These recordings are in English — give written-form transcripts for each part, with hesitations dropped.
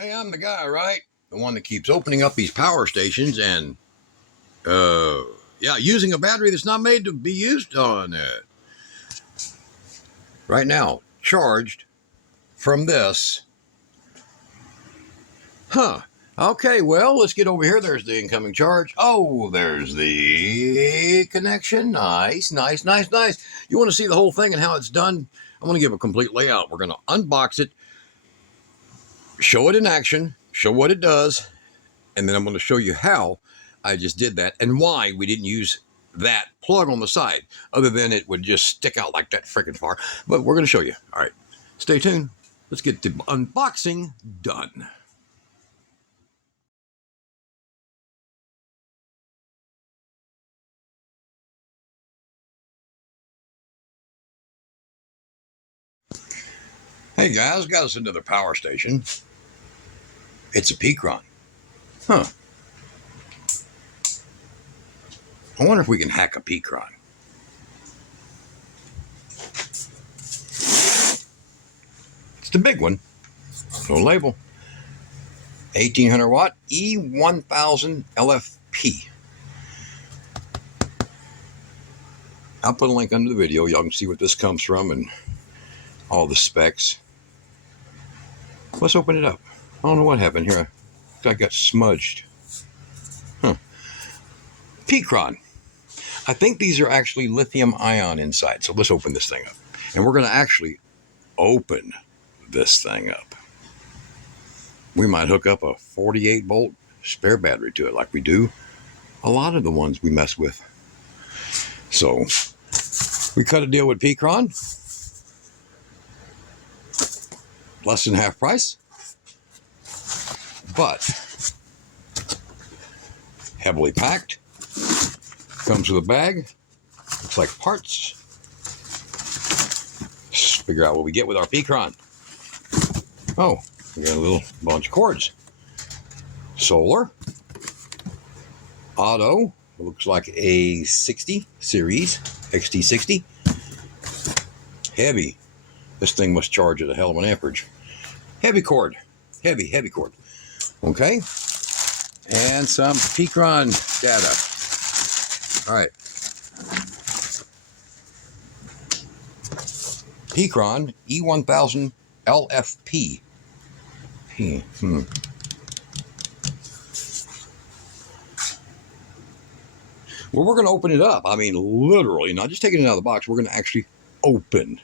Hey, I'm the guy, right? The one that keeps opening up these power stations and, yeah, using a battery that's not made to be used on it. Right now, charged from this. Huh. Okay, well, let's get over here. There's the incoming charge. Oh, there's the connection. Nice, nice, nice, nice. You want to see the whole thing and how it's done? I'm going to give a complete layout. We're going to unbox it, show it in action, show what it does, and then I'm going to show you how I just did that and why we didn't use that plug on the side, other than it would just stick out like that freaking far. But we're going to show you. All right, stay tuned. Let's get the unboxing done. Hey guys, got us another power station. It's a Pecron. Huh. I wonder if we can hack a Pecron. It's the big one. No label. 1800 watt E1000LPF. I'll put a link under the video. Y'all can see what this comes from and all the specs. Let's open it up. I don't know what happened here. I got smudged. Huh. Pecron. I think these are actually lithium ion inside. So let's open this thing up. And we're going to actually open this thing up. We might hook up a 48 volt spare battery to it like we do a lot of the ones we mess with. So we cut a deal with Pecron. Less than half price, but heavily packed. Comes with a bag. Looks like parts. Let's figure out what we get with our Pecron. Oh, we got a little bunch of cords. Solar. Auto. Looks like a 60 series, XT60. Heavy. This thing must charge at a hell of an amperage. Heavy cord. Heavy cord. Okay. And some Pecron data. All right. Pecron E1000LPF. Well, we're going to open it up. I mean, literally, not just taking it out of the box. We're going to actually open.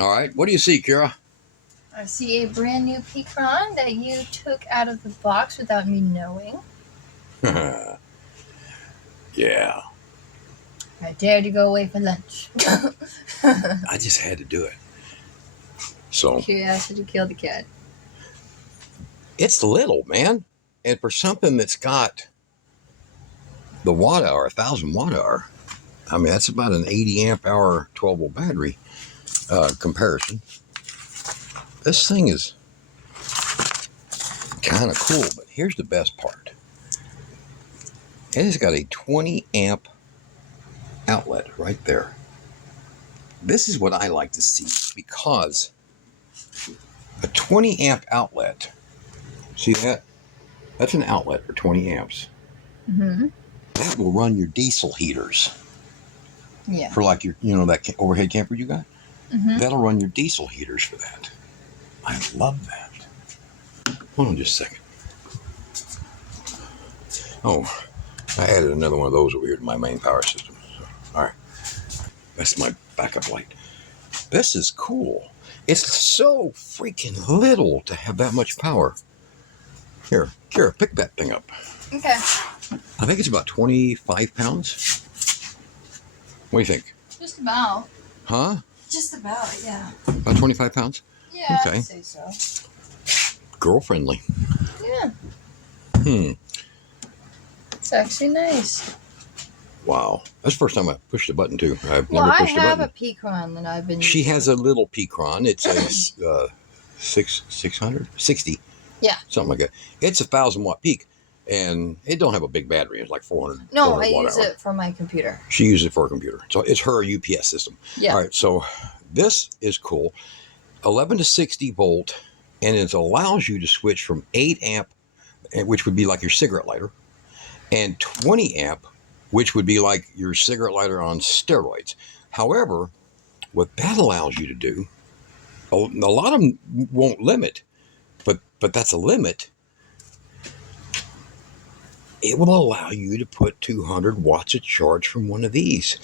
All right, what do you see, Kira? I see a brand new Pecron that you took out of the box without me knowing. Yeah. I dared to go away for lunch. I just had to do it. So Curiosity killed the cat. It's little, man. And for something that's got the watt hour, 1,000 watt hour, I mean, that's about an 80 amp hour 12 volt battery. Comparison. This thing is kind of cool, but here's the best part. It has got a 20 amp outlet right there. This is what I like to see, because a 20 amp outlet, see that? That's an outlet for 20 amps. Mm-hmm. That will run your diesel heaters. Yeah. For like your, you know, that overhead camper you got? Mm-hmm. That'll run your diesel heaters for that. I love that. Hold on just a second. Oh, I added another one of those over here to my main power system. So, all right. That's my backup light. This is cool. It's so freaking little to have that much power. Here, Kira, pick that thing up. Okay. I think it's about 25 pounds. What do you think? Just about. Huh? Just about, yeah. About 25 pounds? Yeah, okay. I'd say so. Girl-friendly. Yeah. It's actually nice. Wow. That's the first time I pushed a button, too. I've never pushed a button. I have a Pecron that I've been She has a little Pecron. It's a 660? Yeah. Something like that. It's 1,000 watt peak. And it don't have a big battery. It's like 400. No, 400 I use it for my computer. She uses it for her computer. So it's her UPS system. Yeah. All right. So this is cool. 11 to 60 volt and it allows you to switch from 8 amp, which would be like your cigarette lighter, and 20 amp, which would be like your cigarette lighter on steroids. However, what that allows you to do, a lot of them won't limit, but that's a limit. It will allow you to put 200 watts of charge from one of these.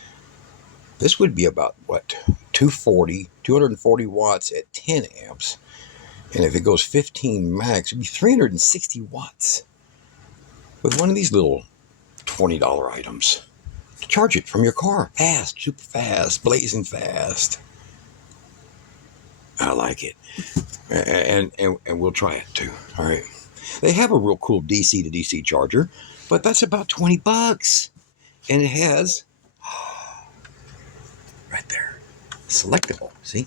This would be about, what, 240 watts at 10 amps. And if it goes 15 max, it'd be 360 watts with one of these little $20 items to charge it from your car. Fast, super fast, blazing fast. I like it. And we'll try it too. All right. They have a real cool DC to DC charger, but that's about $20. And it has, right there, selectable. See?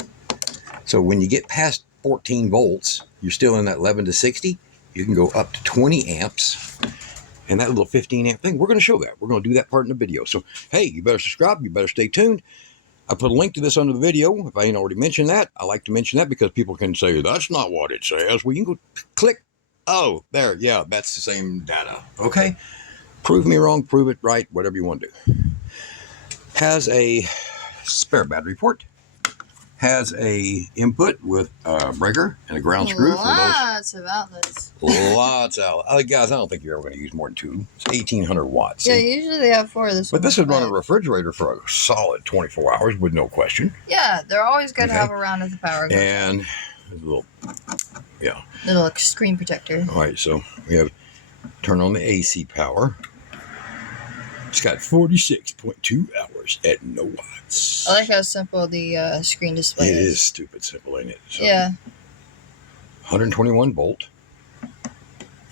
So when you get past 14 volts, you're still in that 11 to 60. You can go up to 20 amps. And that little 15 amp thing, we're going to show that. We're going to do that part in the video. So, hey, you better subscribe. You better stay tuned. I put a link to this under the video. If I ain't already mentioned that, I like to mention that because people can say, that's not what it says. Well, you can go click. Oh, there. Yeah, that's the same data. Okay. Prove me wrong. Prove it right. Whatever you want to do. Has a spare battery port. Has a input with a breaker and a ground screw. Lots of outlets. Lots of outlets. Guys, I don't think you're ever going to use more than 2. It's 1,800 watts. Yeah, usually they have 4 of this. But this would run a refrigerator for a solid 24 hours with no question. Yeah, they're always good to have around if the power goes and out. A little, yeah. Little screen protector. All right, so we have turn on the AC power. It's got 46.2 hours at no watts. I like how simple the screen display is. It is stupid simple, ain't it? So, yeah. 121 volt,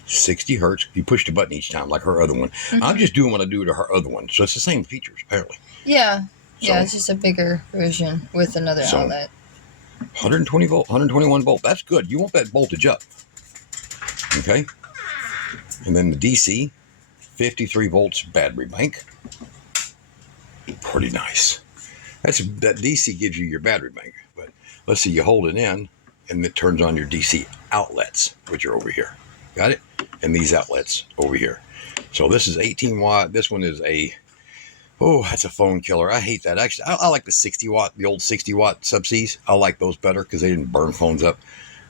60 hertz. You push the button each time, like her other one. Mm-hmm. I'm just doing what I do to her other one, so it's the same features, apparently. Yeah. Yeah, so, it's just a bigger version with another outlet. 120 volt, 121 volt. That's good. You want that voltage up. Okay. And then the DC. 53 volts battery bank. Pretty nice. That DC gives you your battery bank. But let's see, you hold it in and it turns on your DC outlets, which are over here. Got it? And these outlets over here. So this is 18 watt. This one is that's a phone killer. I hate that. Actually, I like the 60 watt, the old 60 watt sub-Cs. I like those better because they didn't burn phones up.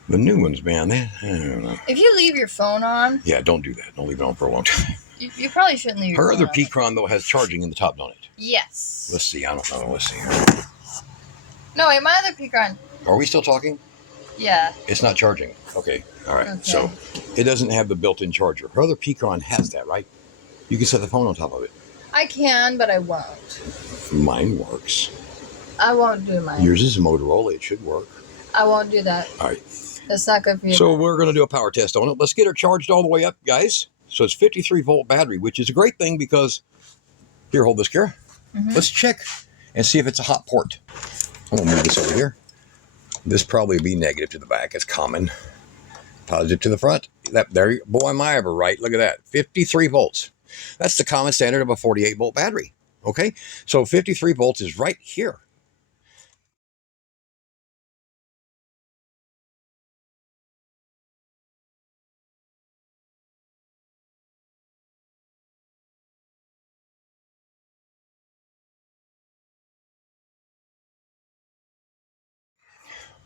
The new ones, man, I don't know. If you leave your phone on. Yeah, don't do that. Don't leave it on for a long time. You probably shouldn't leave your phone on. Her other Pecron, though, has charging in the top, don't it? Yes. Let's see. I don't know. Let's see. No, wait, my other Pecron. Are we still talking? Yeah. It's not charging. Okay. All right. Okay. So it doesn't have the built-in charger. Her other Pecron has that, right? You can set the phone on top of it. I can, but I won't. Mine works. I won't do mine. Yours is Motorola. It should work. I won't do that. All right. That's not good for you. So we're going to do a power test on it. Let's get her charged all the way up, guys. So it's 53 volt battery, which is a great thing because, here, hold this, Kara. Mm-hmm. Let's check and see if it's a hot port. I'm going to move this over here. This probably be negative to the back. It's common. Positive to the front. Boy, am I ever right. Look at that. 53 volts. That's the common standard of a 48 volt battery. Okay. So 53 volts is right here.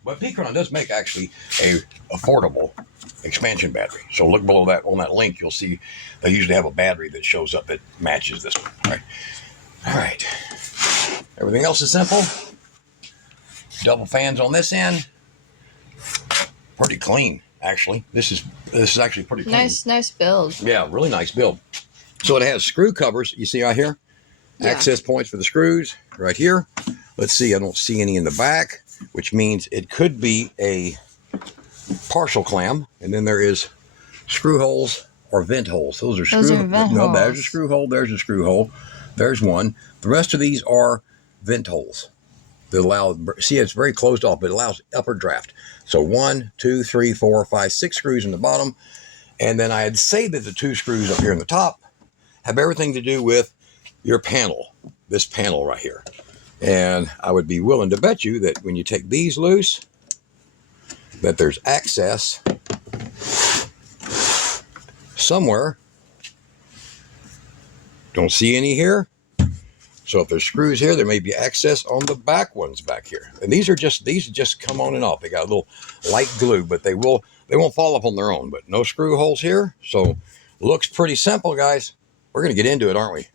But Pecron does make actually a affordable expansion battery. So look below that on that link, you'll see they usually have a battery that shows up that matches this one. All right. Everything else is simple. Double fans on this end. Pretty clean, actually. This is actually pretty clean. Nice build. Yeah, really nice build. So it has screw covers. You see out here? Yeah. Access points for the screws right here. Let's see. I don't see any in the back, which means it could be a partial clamp. And then there is screw holes or vent holes. Those are screw holes. No, there's a screw hole. There's a screw hole. There's one. The rest of these are vent holes that allow, see, it's very closed off, but it allows upper draft. So 1, 2, 3, 4, 5, 6 screws in the bottom. And then I'd say that the 2 screws up here in the top have everything to do with your panel, this panel right here. And I would be willing to bet you that when you take these loose, that there's access somewhere. Don't see any here. So if there's screws here, there may be access on the back ones back here. And these just come on and off. They got a little light glue, but they won't fall off on their own. But no screw holes here. So looks pretty simple, guys. We're going to get into it, aren't we?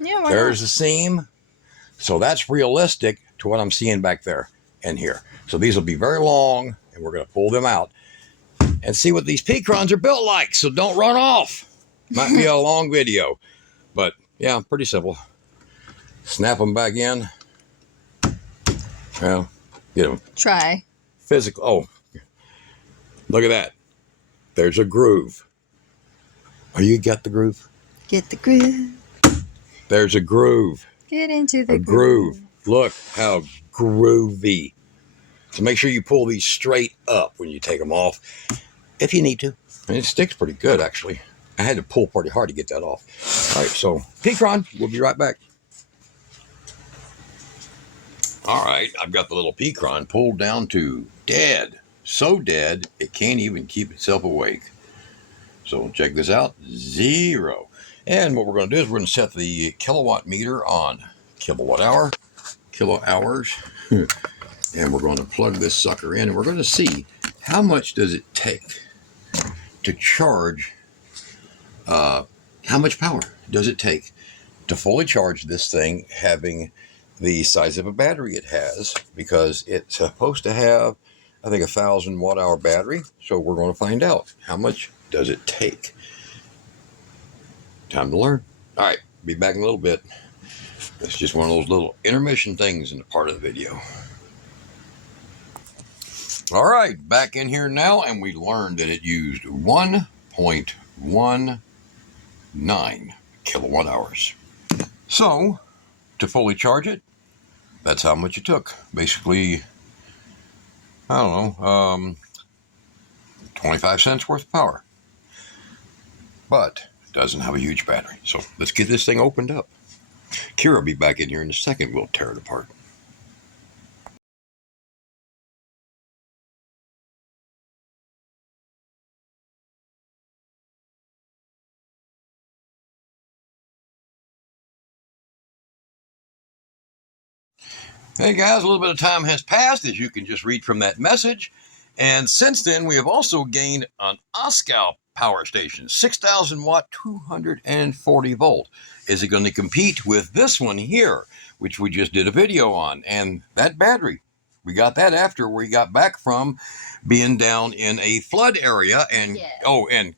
Yeah, why There's not? the seam. So that's realistic to what I'm seeing back there and here. So these will be very long, and we're going to pull them out and see what these Pecrons are built like. So don't run off. Might be a long video, but yeah, pretty simple. Snap them back in. Well, get them. Try. Physical. Oh, look at that. There's a groove. Oh, you got the groove? Get the groove. There's a groove. Get into the groove. Look how groovy. So make sure you pull these straight up when you take them off, if you need to. And it sticks pretty good, actually. I had to pull pretty hard to get that off. All right, so Pecron, we'll be right back. All right, I've got the little Pecron pulled down to dead. So dead, it can't even keep itself awake. So check this out, 0. And what we're going to do is we're going to set the kilowatt meter on kilowatt hour, kilo hours. And we're going to plug this sucker in, and we're going to see how much does it take to charge, how much power does it take to fully charge this thing, having the size of a battery it has, because it's supposed to have, I think, 1,000 watt-hour battery. So we're going to find out how much does it take. Time to learn. All right, be back in a little bit. It's just one of those little intermission things in the part of the video. All right, back in here now, and we learned that it used 1.19 kilowatt hours. So to fully charge it, that's how much it took. Basically, I don't know, 25 cents worth of power. But it doesn't have a huge battery. So let's get this thing opened up. Kira will be back in here in a second. We'll tear it apart. Hey guys, a little bit of time has passed, as you can just read from that message. And since then, we have also gained an Oscow power station, 6,000 watt, 240 volt. Is it going to compete with this one here, which we just did a video on? And that battery, we got that after we got back from being down in a flood area. And Yeah. oh, and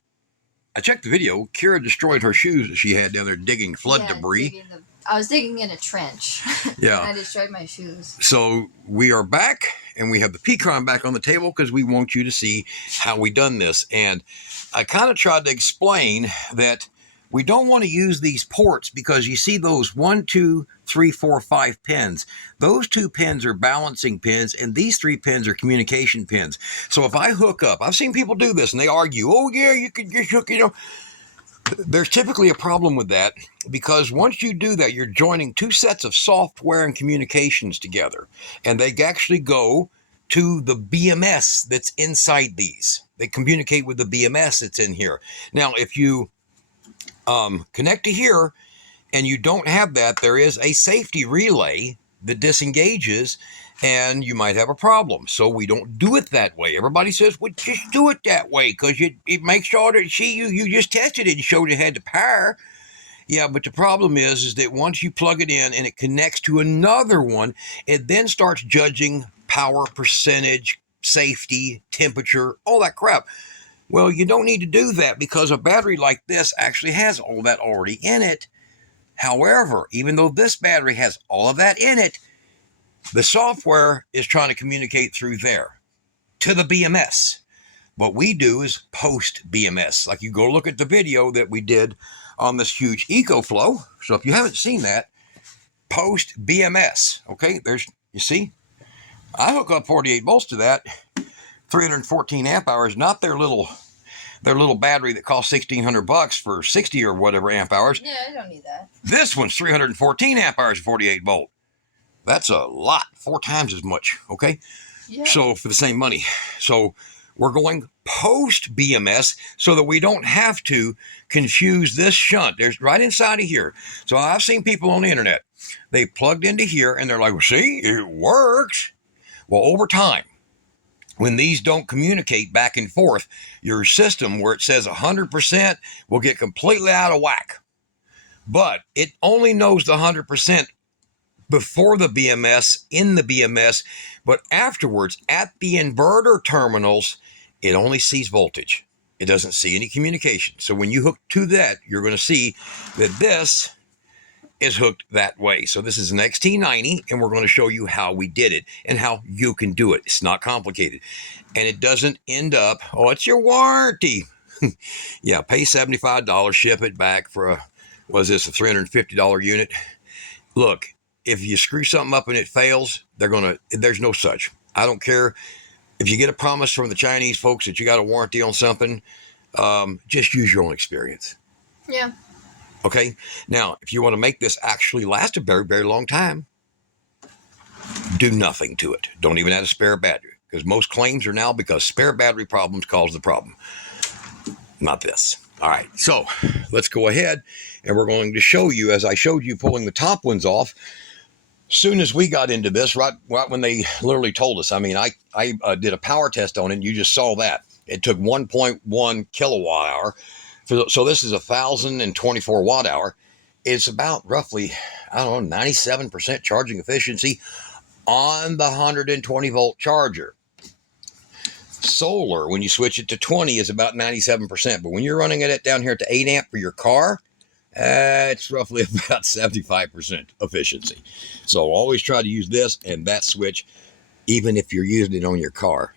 I checked the video. Kira destroyed her shoes that she had down there digging flood debris. I was digging in a trench. Yeah. I destroyed my shoes. So we are back, and we have the Pecron back on the table because we want you to see how we done this. And I kind of tried to explain that we don't want to use these ports because you see those 1, 2, 3, 4, 5 pins. Those 2 pins are balancing pins, and these 3 pins are communication pins. So if I hook up, I've seen people do this, and they argue, oh yeah, you could just hook, you know. There's typically a problem with that because once you do that, you're joining 2 sets of software and communications together, and they actually go to the BMS that's inside these. They communicate with the BMS that's in here. Now, if you connect to here and you don't have that, there is a safety relay that disengages, and you might have a problem. So we don't do it that way. Everybody says, well, just do it that way because it makes sure that you just tested it and showed it had the power. Yeah, but the problem is that once you plug it in and it connects to another one, it then starts judging power percentage, safety, temperature, all that crap. Well, you don't need to do that because a battery like this actually has all that already in it. However, even though this battery has all of that in it, the software is trying to communicate through there to the BMS. What we do is post BMS. Like you go look at the video that we did on this huge EcoFlow. So if you haven't seen that, post BMS. Okay, there's, you see, I hook up 48 volts to that, 314 amp hours, not their little battery that costs $1,600 for 60 or whatever amp hours. Yeah, I don't need that. This one's 314 amp hours, 48 volt. That's a lot, 4 times as much, okay? Yeah. So for the same money. So we're going post BMS so that we don't have to confuse this shunt. There's right inside of here. So I've seen people on the internet, they plugged into here and they're like, well, see, it works. Well, over time, when these don't communicate back and forth, your system where it says 100% will get completely out of whack. But it only knows the 100% before the BMS, in the BMS, but afterwards at the inverter terminals, it only sees voltage. It doesn't see any communication. So when you hook to that, you're going to see that this is hooked that way. So this is an XT90, and we're going to show you how we did it and how you can do it. It's not complicated. And it doesn't end up, oh, it's your warranty. Yeah, pay $75, ship it back for a $350 unit. Look, if you screw something up and it fails, there's no such. I don't care if you get a promise from the Chinese folks that you got a warranty on something, just use your own experience. Yeah. Okay. Now, if you want to make this actually last a very, very long time, do nothing to it. Don't even add a spare battery, because most claims are now because spare battery problems cause the problem. Not this. All right. So let's go ahead and we're going to show you, as I showed you pulling the top ones off. Soon as we got into this, right when they literally told us, I mean, I did a power test on it, and you just saw that. It took 1.1 kilowatt hour. So this is 1,024 watt hour. It's about roughly, 97% charging efficiency on the 120 volt charger. Solar, when you switch it to 20, is about 97%. But when you're running it down here to 8 amp for your car, it's roughly about 75% efficiency. So always try to use this and that switch. Even if you're using it on your car,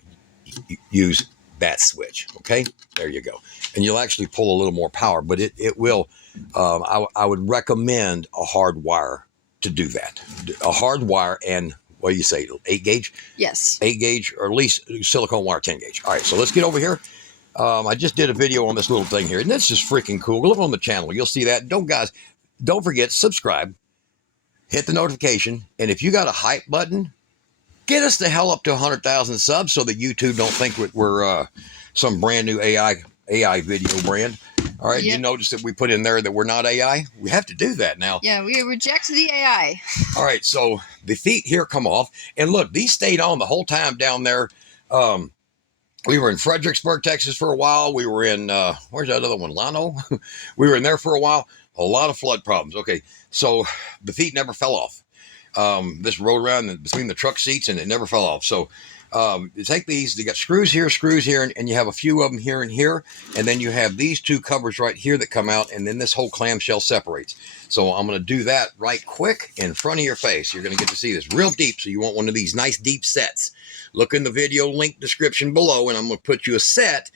use that switch. Okay, there you go. And you'll actually pull a little more power, but it will. I would recommend a hard wire to do that. A hard wire and, what do you say, 8 gauge? Yes. 8 gauge, or at least silicone wire 10 gauge. All right, so let's get over here. I just did a video on this little thing here, and this is freaking cool. Look on the channel. You'll see that. Don't forget, subscribe, hit the notification, and if you got a hype button, get us the hell up to 100,000 subs so that YouTube don't think we're some brand new AI video brand. All right, yep. You notice that we put in there that we're not AI? We have to do that now. Yeah, we reject the AI. All right, so the feet here come off, and look, these stayed on the whole time down there. We were in Fredericksburg, Texas for a while. We were in, where's that other one? Llano? We were in there for a while. A lot of flood problems. Okay, so the feet never fell off. This rode around between the truck seats and it never fell off. So you take these, you got screws here, and you have a few of them here and here. And then you have these two covers right here that come out, and then this whole clamshell separates. So I'm going to do that right quick in front of your face. You're going to get to see this real deep. So you want one of these nice deep sets. Look in the video link description below, and I'm going to put you a set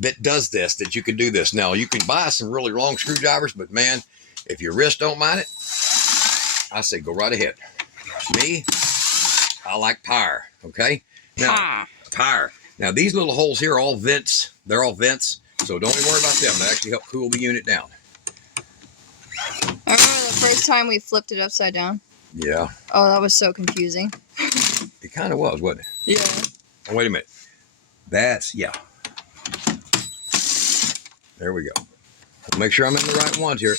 that does this, that you can do this. Now, you can buy some really long screwdrivers, but man, if your wrist don't mind it, I say go right ahead. Me, I like power, okay? Now, power. Now, these little holes here are all vents. They're all vents, so don't even worry about them. They actually help cool the unit down. I remember the first time we flipped it upside down. Yeah. Oh, that was so confusing. It kind of was, wasn't it? Yeah. Oh, wait a minute. Yeah. There we go. Make sure I'm in the right ones here.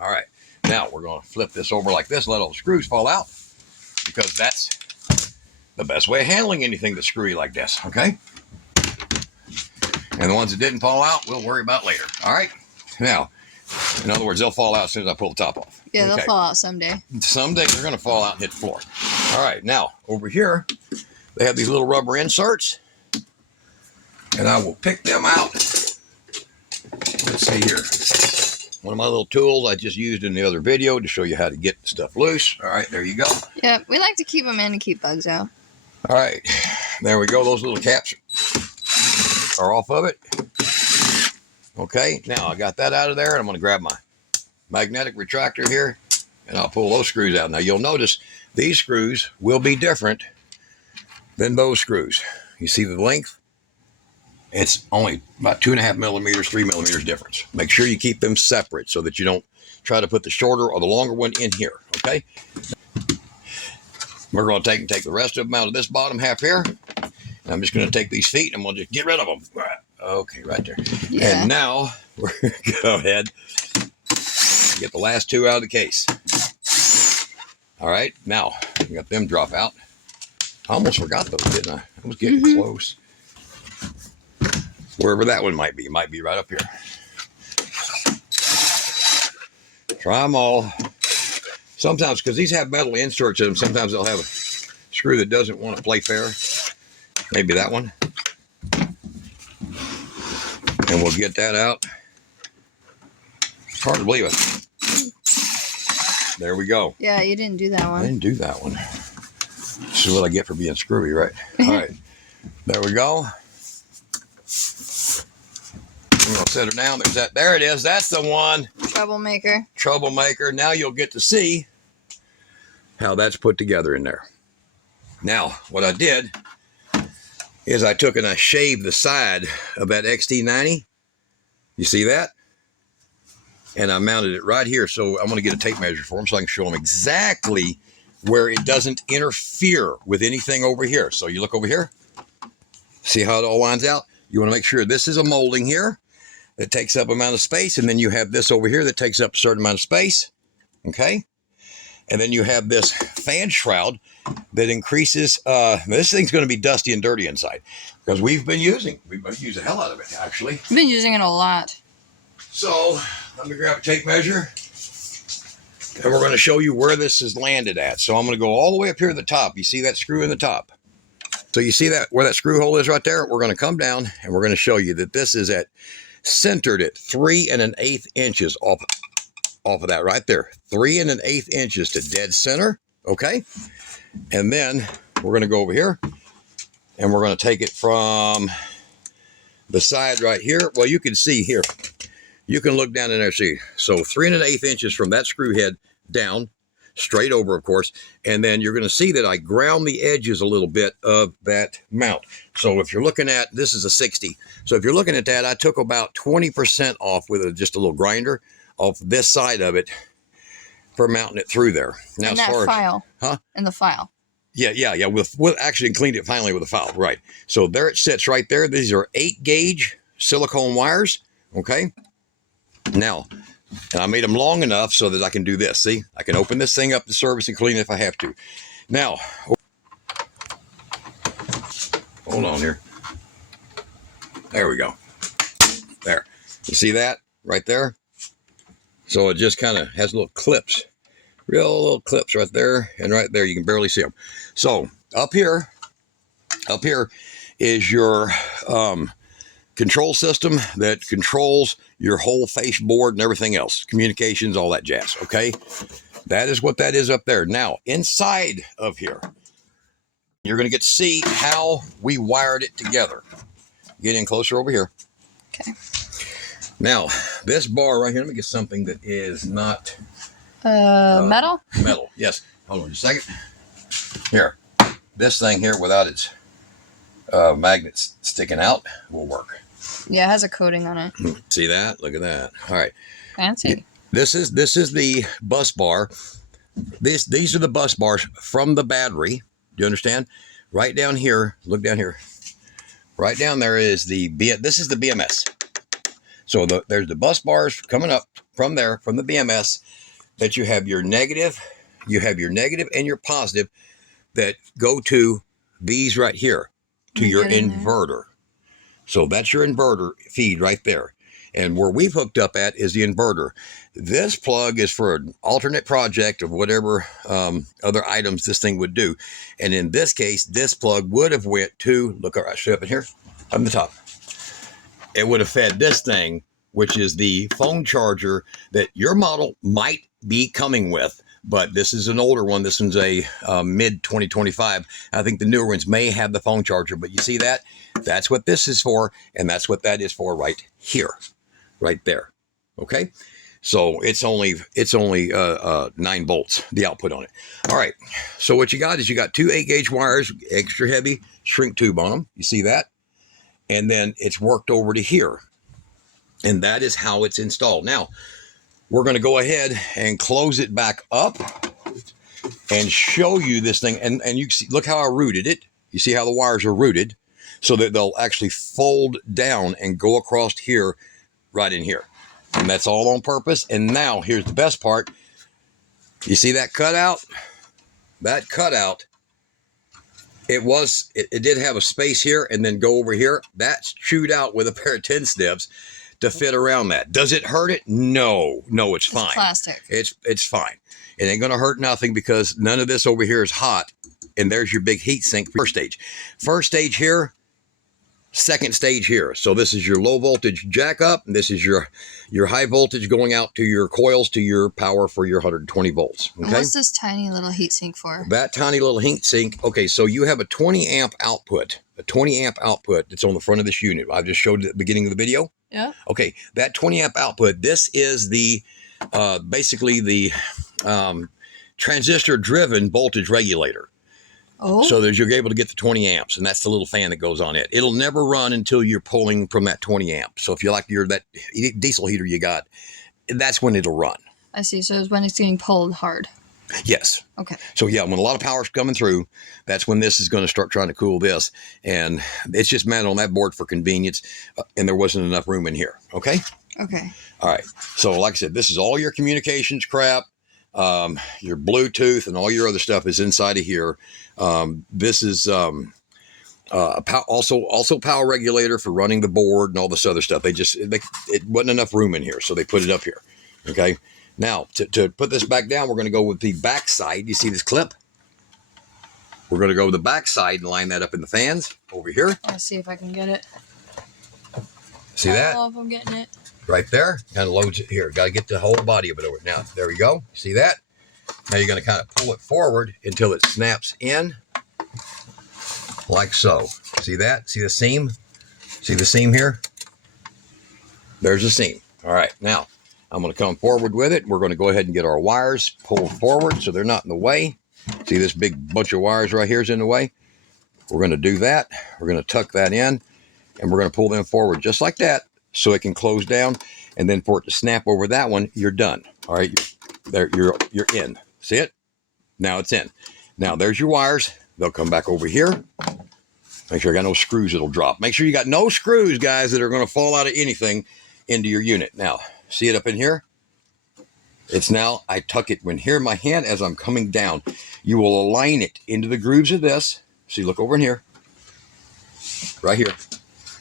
All right. Now, we're going to flip this over like this, let all the screws fall out, because that's the best way of handling anything that's screwy like this, okay? And the ones that didn't fall out, we'll worry about later, all right? Now, in other words, they'll fall out as soon as I pull the top off. Yeah, they'll fall out someday. Someday they're going to fall out and hit the floor. All right, now, over here, they have these little rubber inserts, and I will pick them out. Let's see here. One of my little tools I just used in the other video to show you how to get stuff loose. All right, there you go. Yeah, we like to keep them in and keep bugs out. All right, there we go. Those little caps are off of it. Okay, now I got that out of there, and I'm going to grab my magnetic retractor here, and I'll pull those screws out. Now, you'll notice these screws will be different than those screws. You see the length? It's only about 2.5 millimeters, 3 millimeters difference. Make sure you keep them separate so that you don't try to put the shorter or the longer one in here, okay? We're going to take the rest of them out of this bottom half here. And I'm just going to take these feet and we'll just get rid of them. Okay, right there. Yeah. And now we're going to go ahead and get the last two out of the case. All right, now we got them drop out. I almost forgot those, didn't I? I was getting close. Wherever that one might be. It might be right up here. Try them all. Sometimes, because these have metal inserts in them, sometimes they'll have a screw that doesn't want to play fair. Maybe that one. And we'll get that out. It's hard to believe it. There we go. Yeah, you didn't do that I one. didn't do that one. This is what I get for being screwy, right? All right. There we go. I'm going to set her down. There's that. There it is. That's the one. Troublemaker. Troublemaker. Now you'll get to see how that's put together in there. Now, what I did is I took and I shaved the side of that XT90. You see that? And I mounted it right here. So I'm going to get a tape measure for them so I can show them exactly where it doesn't interfere with anything over here. So you look over here. See how it all lines out? You want to make sure this is a molding here that takes up amount of space. And then you have this over here that takes up a certain amount of space. Okay. And then you have this fan shroud that increases. This thing's going to be dusty and dirty inside because we've been using the hell out of it, actually. I've been using it a lot. So let me grab a tape measure and we're going to show you where this is landed at. So I'm going to go all the way up here to the top. You see that screw in the top? So you see that where that screw hole is right there? We're going to come down and we're going to show you that this is centered at 3 1/8 inches off of that right there. 3 1/8 inches to dead center. Okay. And then we're going to go over here and we're going to take it from the side right here. Well, you can see here. You can look down in there, see. So 3 1/8 inches from that screw head down, straight over, of course. And then you're going to see that I ground the edges a little bit of that mount. So if you're looking at, this is a 60. So if you're looking at that, I took about 20% off with just a little grinder off this side of it for mounting it through there. Now, in that file. Huh? In the file. Yeah. With actually cleaned it finally with a file, right? So there it sits right there. These are 8-gauge silicone wires. Okay. Now, and I made them long enough so that I can do this. See, I can open this thing up to service and clean it if I have to. Now, hold on here. There we go. There. You see that right there? So it just kind of has little clips, real little clips right there and right there. You can barely see them. So up here is your control system that controls your whole face board and everything else, communications, all that jazz. Okay. That is what that is up there. Now inside of here, you're going to get to see how we wired it together. Get in closer over here. Okay. Now, this bar right here, let me get something that is not... metal? Metal, yes. Hold on just a second. Here, this thing here without its magnets sticking out will work. Yeah, it has a coating on it. See that? Look at that. All right. Fancy. This is the bus bar. These are the bus bars from the battery. Do you understand? Right down here, look down here. Right down there is this is the BMS. So there's the bus bars coming up from there, from the BMS, that you have your negative and your positive that go to these right here, to your inverter. So that's your inverter feed right there. And where we've hooked up at is the inverter. This plug is for an alternate project of whatever other items this thing would do. And in this case, this plug would have went to, look right up in here, on the top. It would have fed this thing, which is the phone charger that your model might be coming with, but this is an older one. This one's a mid 2025. I think the newer ones may have the phone charger, but you see that? That's what this is for, and that's what that is for right here, right there. Okay, so it's only 9 volts, the output on it. All right, so what you got is you got 2 8-gauge wires, extra heavy shrink tube on them. You see that? And then it's worked over to here. And that is how it's installed. Now, we're going to go ahead and close it back up. and show you this thing. And you see, look how I routed it. You see how the wires are routed so that they'll actually fold down and go across here, right in here. And that's all on purpose. And now here's the best part. You see that cutout? That cutout, it did have a space here and then go over here. That's chewed out with a pair of 10 snips to fit around that. Does it hurt it? No, it's fine. It's plastic. It's fine. It ain't going to hurt nothing because none of this over here is hot. And there's your big heat sink first stage. First stage here, second stage here. So this is your low voltage jack up. And this is your high voltage going out to your coils to your power for your 120 volts. Okay. And what's this tiny little heat sink for? That tiny little heat sink. Okay, so you have a 20 amp output. A 20 amp output that's on the front of this unit. I just showed it at the beginning of the video. Yeah. Okay, that 20 amp output. This is the basically the transistor driven voltage regulator. Oh. So that you're able to get the 20 amps, and that's the little fan that goes on it. It'll never run until you're pulling from that 20 amp. So if you like that diesel heater you got, that's when it'll run. I see. So it's when it's getting pulled hard. Yes. Okay. So yeah, when a lot of power's coming through, that's when this is going to start trying to cool this. And it's just mounted on that board for convenience, and there wasn't enough room in here. Okay? Okay. All right. So like I said, this is all your communications crap. Your Bluetooth and all your other stuff is inside of here. This is also power regulator for running the board and all this other stuff. It wasn't enough room in here, so they put it up here. Okay. Now to put this back down, we're going to go with the back side. You see this clip? We're going to go with the back side and line that up in the fans over here. Let's see if I can get it. See that? I don't know if I'm getting it. Right there, kind of loads it here. Got to get the whole body of it over. Now, there we go. See that? Now you're going to kind of pull it forward until it snaps in, like so. See that? See the seam? See the seam here? There's a seam. All right, now I'm going to come forward with it. We're going to go ahead and get our wires pulled forward so they're not in the way. See this big bunch of wires right here is in the way? We're going to do that. We're going to tuck that in, and we're going to pull them forward just like that, so it can close down, and then for it to snap over that one, you're done. All right, there, you're in. See it? Now it's in. Now there's your wires. They'll come back over here. Make sure I got no screws that'll drop. Make sure you got no screws, guys, that are going to fall out of anything into your unit. Now, see it up in here? It's now, I tuck it in here in my hand as I'm coming down. You will align it into the grooves of this. See, look over in here. Right here.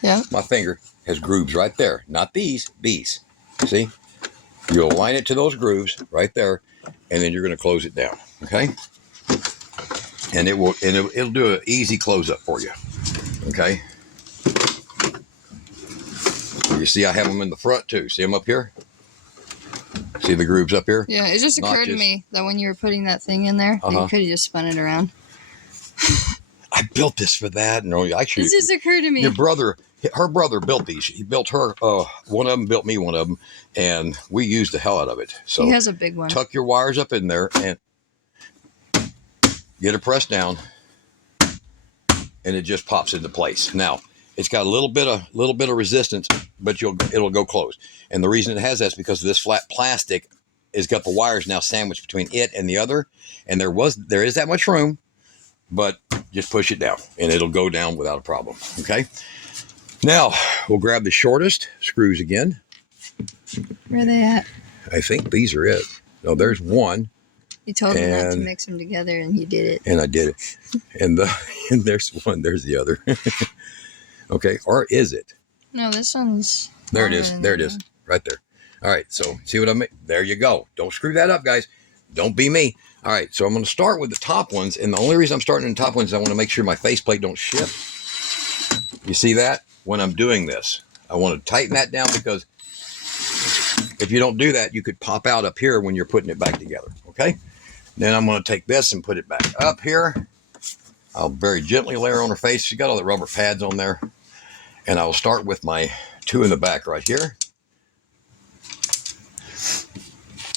Yeah. My finger has grooves right there. Not these. See? You'll align it to those grooves right there, and then you're going to close it down. Okay? And it'll do an easy close up for you. Okay? You see I have them in the front too. See them up here? See the grooves up here? Yeah, it just occurred to me that when you were putting that thing in there, that you could have just spun it around. I built this for that. No, actually, it just occurred to me. Her brother built these. He built her, one of them built me one of them, and we used the hell out of it. So he has a big one. Tuck your wires up in there and get it pressed down, and it just pops into place. Now, it's got a little bit of resistance, but it'll go closed. And the reason it has that is because this flat plastic has got the wires now sandwiched between it and the other, and there is that much room, but just push it down, and it'll go down without a problem. Okay. Now we'll grab the shortest screws again. Where are they at? I think these are it. No, there's one. You told me not to mix them together, and you did it. And I did it. And there's one. There's the other. Okay, or is it? No, this one's... There it is. There it is. Right there. All right, so see what I mean? There you go. Don't screw that up, guys. Don't be me. All right, so I'm going to start with the top ones, and the only reason I'm starting in the top ones is I want to make sure my faceplate don't shift. You see that? When I'm doing this, I want to tighten that down because if you don't do that, you could pop out up here when you're putting it back together, okay? Then I'm going to take this and put it back up here. I'll very gently layer on her face. She's got all the rubber pads on there. And I'll start with my two in the back right here.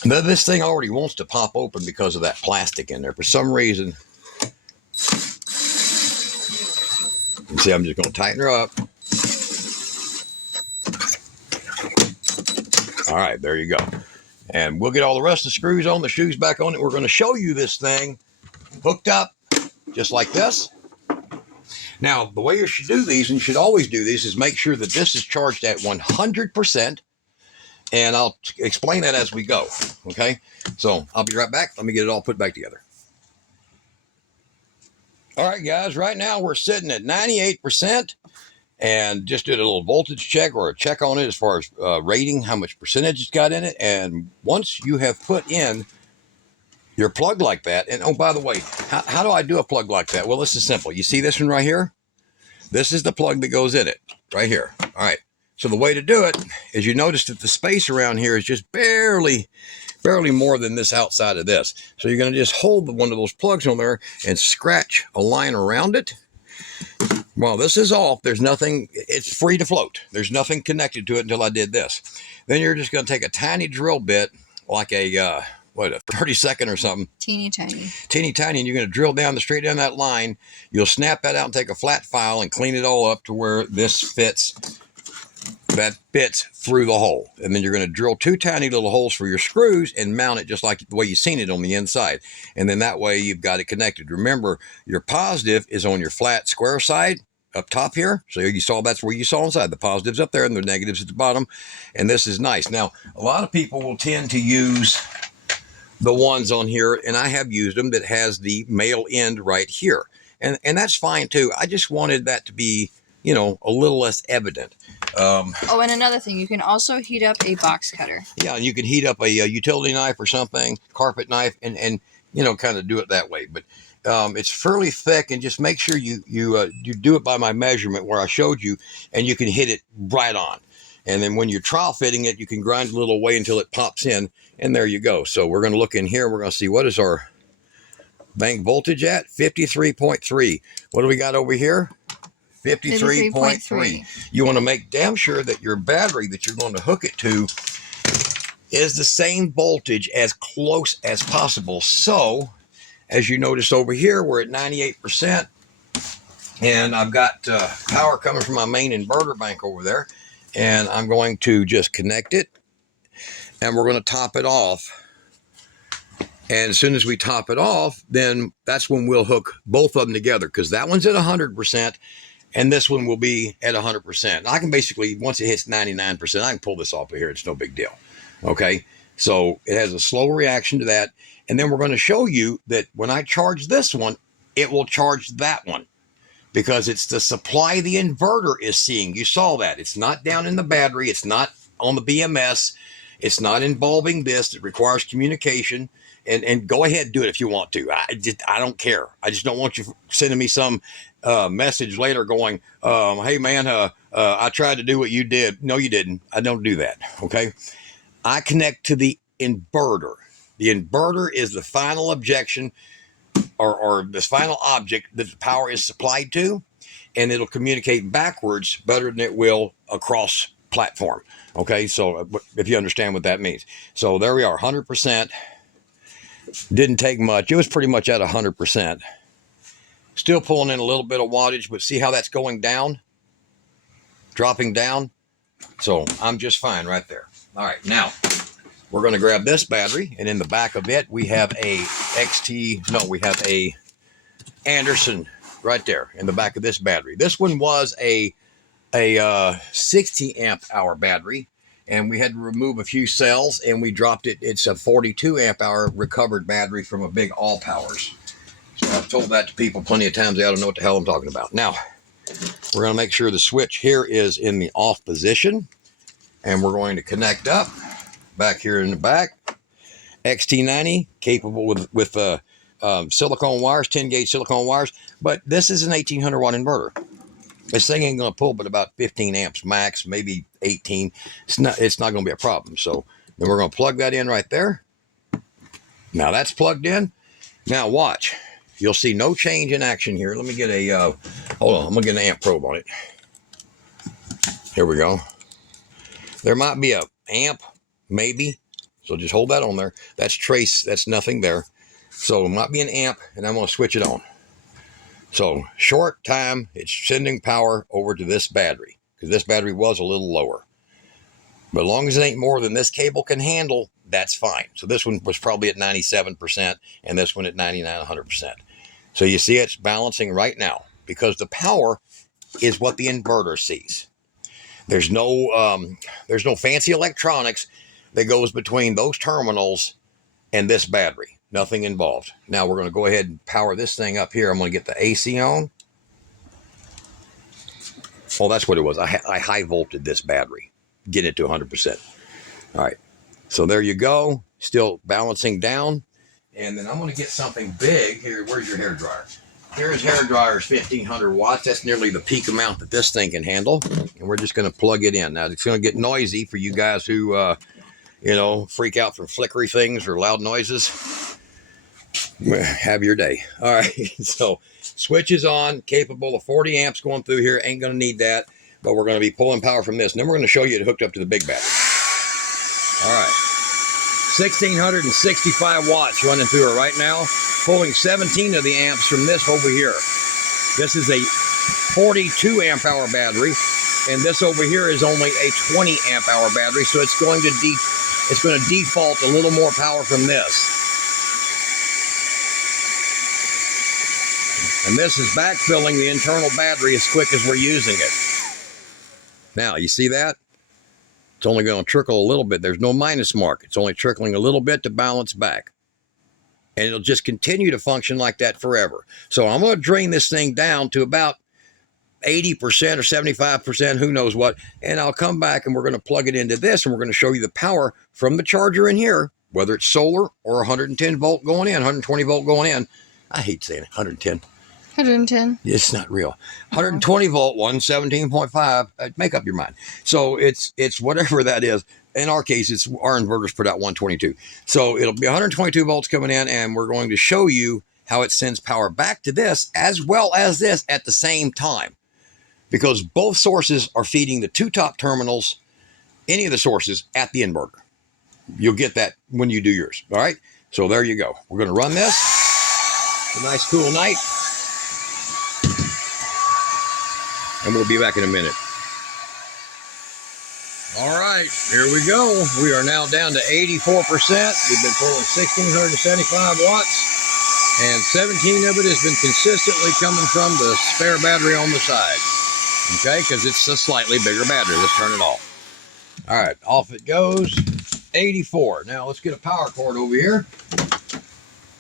Now, this thing already wants to pop open because of that plastic in there. For some reason, you see, I'm just going to tighten her up. All right, there you go. And we'll get all the rest of the screws on, the shoes back on it. We're going to show you this thing hooked up just like this. Now, the way you should do these, and you should always do these, is make sure that this is charged at 100%. And I'll explain that as we go, okay? So I'll be right back. Let me get it all put back together. All right, guys, right now we're sitting at 98%, and just did a little voltage check or a check on it as far as rating, how much percentage it's got in it. And once you have put in your plug like that, and oh, by the way, how do I do a plug like that? Well, this is simple. You see this one right here? This is the plug that goes in it, right here. All right. So the way to do it is, you notice that the space around here is just barely more than this outside of this. So you're going to just hold one of those plugs on there and scratch a line around it. While this is off, there's nothing, it's free to float. There's nothing connected to it until I did this. Then you're just going to take a tiny drill bit, like a, a 30-second or something. Teeny tiny, and you're going to drill down straight down that line. You'll snap that out and take a flat file and clean it all up to where this fits. That fits through the hole. And then you're going to drill 2 tiny little holes for your screws and mount it just like the way you've seen it on the inside. And then that way you've got it connected. Remember, your positive is on your flat square side up top here. So you saw, that's where you saw inside. The positive's up there and the negative's at the bottom. And this is nice. Now, a lot of people will tend to use the ones on here, and I have used them, that has the male end right here. And that's fine too. I just wanted that to be, you know, a little less evident. Oh, and another thing, you can also heat up a box cutter. Yeah, and you can heat up a utility knife or something, carpet knife, and you know, kind of do it that way. But it's fairly thick, and just make sure you do it by my measurement where I showed you, and you can hit it right on. And then when you're trial fitting it, you can grind a little away until it pops in, and there you go. So we're going to look in here. We're going to see, what is our bank voltage at? 53.3. What do we got over here? 53.3. You want to make damn sure that your battery that you're going to hook it to is the same voltage, as close as possible. So, as you notice over here, we're at 98%. And I've got power coming from my main inverter bank over there. And I'm going to just connect it. And we're going to top it off. And as soon as we top it off, then that's when we'll hook both of them together, because that one's at 100%. And this one will be at 100%. I can basically, once it hits 99%, I can pull this off of here. It's no big deal. Okay. So it has a slow reaction to that. And then we're going to show you that when I charge this one, it will charge that one, because it's the supply the inverter is seeing. You saw that. It's not down in the battery. It's not on the BMS. It's not involving this. It requires communication. And go ahead, do it if you want to. I don't care. I just don't want you sending me some message later going, hey man, I tried to do what you did. No, you didn't. I don't do that. Okay. I connect to the inverter. The inverter is the final objection, or this final object that the power is supplied to, and it'll communicate backwards better than it will across platform. Okay. So if you understand what that means. So there we are, 100%. Didn't take much. It was pretty much at 100%. Still pulling in a little bit of wattage, but see how that's going down? Dropping down. So I'm just fine right there. All right, now we're going to grab this battery, and in the back of it, we have a we have a Anderson right there in the back of this battery. This one was a 60 amp hour battery. And we had to remove a few cells, and we dropped it. It's a 42 amp hour recovered battery from a big All Powers. So I've told that to people plenty of times. They ought to know what the hell I'm talking about. Now, we're going to make sure the switch here is in the off position. And we're going to connect up back here in the back. XT90, capable with silicone wires, 10 gauge silicone wires. But this is an 1800 watt inverter. This thing ain't going to pull but about 15 amps max, maybe 18. It's not going to be a problem. So then we're going to plug that in right there. Now that's plugged in. Now watch. You'll see no change in action here. Let me get a, hold on. I'm going to get an amp probe on it. Here we go. There might be a amp, maybe. So just hold that on there. That's trace. That's nothing there. So it might be an amp, and I'm going to switch it on. So short time, it's sending power over to this battery, because this battery was a little lower. But as long as it ain't more than this cable can handle, that's fine. So this one was probably at 97%, and this one at 99, 100%. So you see it's balancing right now because the power is what the inverter sees. There's no fancy electronics that goes between those terminals and this battery. Nothing involved. Now we're going to go ahead and power this thing up here. I'm going to get the AC on. Oh, that's what it was. I high volted this battery, get it to 100%. All right. So there you go. Still balancing down. And then I'm going to get something big here. Where's your hair dryer? Here's hair dryer's 1500 watts. That's nearly the peak amount that this thing can handle. And we're just going to plug it in. Now it's going to get noisy for you guys who, freak out from flickery things or loud noises. Have your day. All right. So switch is on, capable of 40 amps going through here. Ain't going to need that, but we're going to be pulling power from this. And then we're going to show you it hooked up to the big battery. All right. 1665 watts running through it right now, pulling 17 of the amps from this over here. This is a 42 amp hour battery, and this over here is only a 20 amp hour battery, so it's going to default a little more power from this. And this is backfilling the internal battery as quick as we're using it. Now, you see that? It's only going to trickle a little bit. There's no minus mark. It's only trickling a little bit to balance back. And it'll just continue to function like that forever. So I'm going to drain this thing down to about 80% or 75%, who knows what. And I'll come back and we're going to plug it into this, and we're going to show you the power from the charger in here, whether it's solar or 110 volt going in, 120 volt going in. I hate saying it, 110. 110. It's not real. 120 volt one, 17.5. Make up your mind. So it's whatever that is. In our case, it's our inverters put out 122. So it'll be 122 volts coming in, and we're going to show you how it sends power back to this as well as this at the same time. Because both sources are feeding the two top terminals, any of the sources, at the inverter. You'll get that when you do yours. All right? So there you go. We're going to run this. It's a nice cool night. And we'll be back in a minute. All right, here we go. We are now down to 84%. We've been pulling 1,675 watts, and 17 of it has been consistently coming from the spare battery on the side. Okay, because it's a slightly bigger battery. Let's turn it off. All right, off it goes. 84. Now let's get a power cord over here,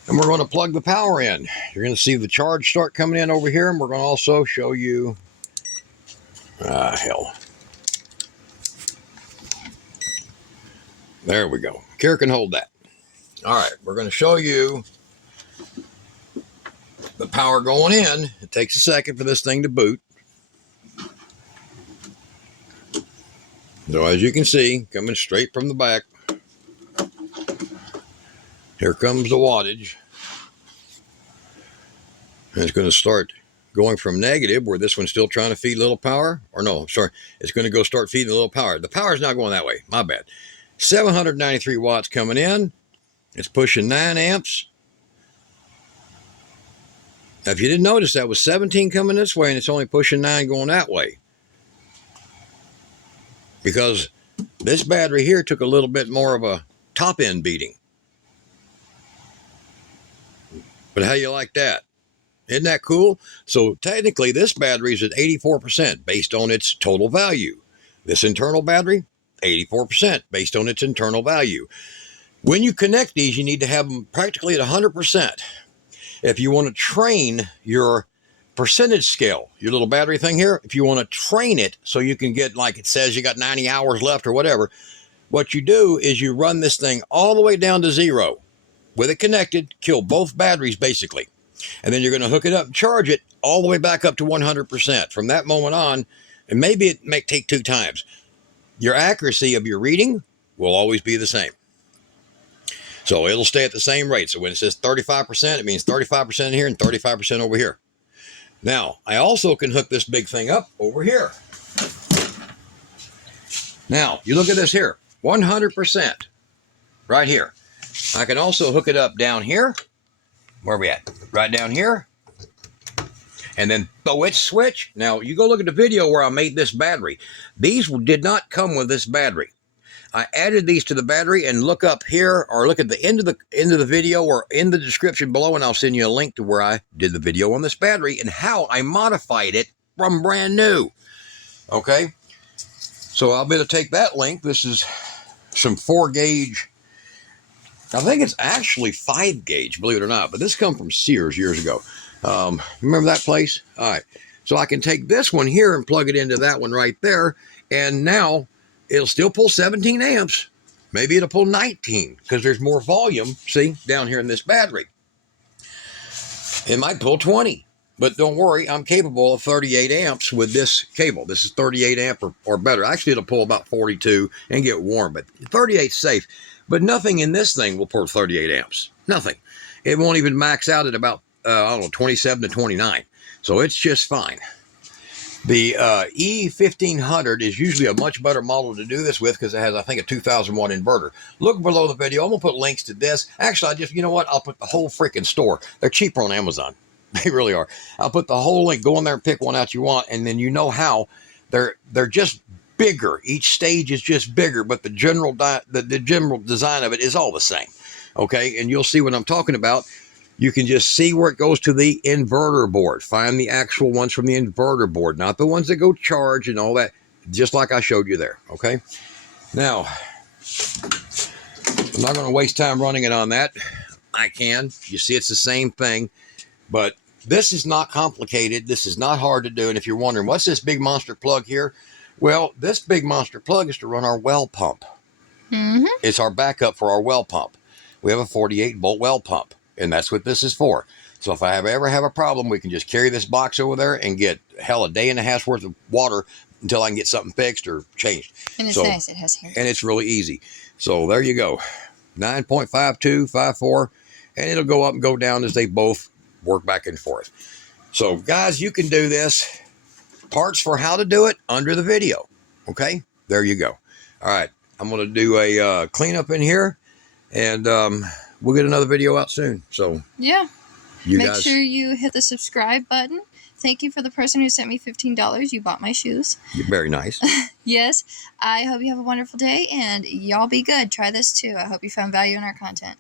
and we're going to plug the power in. You're going to see the charge start coming in over here, and we're going to also show you hell. There we go. Kara can hold that. All right, we're going to show you the power going in. It takes a second for this thing to boot. So as you can see, coming straight from the back, here comes the wattage. And it's going to start going from negative, where this one's still trying to feed a little power, or no, sorry, it's going to go start feeding a little power. The power's not going that way, my bad. 793 watts coming in. It's pushing 9 amps. Now, if you didn't notice, that was 17 coming this way, and it's only pushing 9 going that way. Because this battery here took a little bit more of a top end beating. But how you like that? Isn't that cool? So technically this battery is at 84% based on its total value. This internal battery, 84% based on its internal value. When you connect these, you need to have them practically at 100%. If you want to train your percentage scale, your little battery thing here, if you want to train it so you can get, like it says, you got 90 hours left or whatever, what you do is you run this thing all the way down to 0 with it connected, kill both batteries basically. And then you're going to hook it up and charge it all the way back up to 100%. From that moment on, and maybe it may take 2 times, your accuracy of your reading will always be the same. So it'll stay at the same rate. So when it says 35%, it means 35% in here and 35% over here. Now, I also can hook this big thing up over here. Now, you look at this here, 100% right here. I can also hook it up down here. Where are we at? Right down here. And then throw its switch. Now, you go look at the video where I made this battery. These did not come with this battery. I added these to the battery, and look up here or look at the end of the video or in the description below, and I'll send you a link to where I did the video on this battery and how I modified it from brand new. Okay, so I'll be able to take that link. This is some 4-gauge. I think it's actually 5-gauge, believe it or not, but this come from Sears years ago. Remember that place? All right. So I can take this one here and plug it into that one right there, and now it'll still pull 17 amps. Maybe it'll pull 19 because there's more volume, see, down here in this battery. It might pull 20, but don't worry, I'm capable of 38 amps with this cable. This is 38 amp or better. Actually, it'll pull about 42 and get warm, but 38 is safe. But nothing in this thing will pull 38 amps. Nothing. It won't even max out at about, I don't know, 27 to 29. So it's just fine. The E1000 is usually a much better model to do this with because it has, I think, a 2000 watt inverter. Look below the video. I'm going to put links to this. Actually, you know what? I'll put the whole freaking store. They're cheaper on Amazon. They really are. I'll put the whole link. Go in there and pick one out you want, and then you know how. They're just bigger. Each stage is just bigger, but the general design of it is all the same. Okay, and you'll see what I'm talking about. You can just see where it goes to the inverter board. Find the actual ones from the inverter board, not the ones that go charge and all that, just like I showed you there. Okay, now I'm not going to waste time running it on that. I can. You see, it's the same thing, but this is not complicated. This is not hard to do. And if you're wondering, what's this big monster plug here? Well, this big monster plug is to run our well pump. Mm-hmm. It's our backup for our well pump. We have a 48-volt well pump, and that's what this is for. So if I ever have a problem, we can just carry this box over there and get, hell, a day and a half's worth of water until I can get something fixed or changed. And it's nice. It has hair. And it's really easy. So there you go. 9.52, 54, and it'll go up and go down as they both work back and forth. So, guys, you can do this. Parts for how to do it under the video. Okay, there you go. All right, I'm going to do a cleanup in here, and we'll get another video out soon. So yeah, make sure you hit the subscribe button. Thank you for the person who sent me $15. You bought my shoes. You're very nice. Yes, I hope you have a wonderful day, and y'all be good. Try this too. I hope you found value in our content.